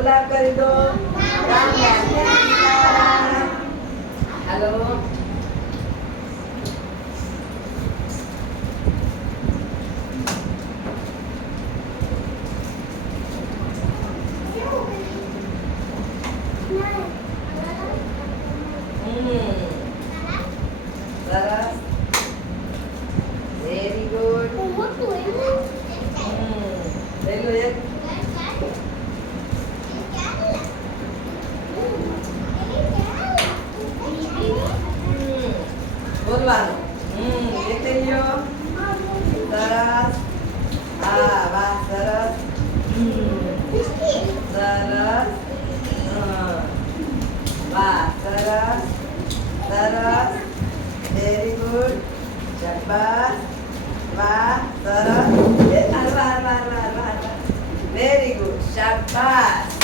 ગુલાબ કરી દો રામ રામ જય સીતારામ. હાલો હમ સરસ વેરી ગુડ હમ બોલવાનું. હમ દેખાઈ ગયો સરસ. હા, વાહ, સરસ. સરસ. વાહ, સરસ. સરસ. વેરી ગુડ શાબાશ. વાહ, સરસ. વેરી ગુડ શાબાશ.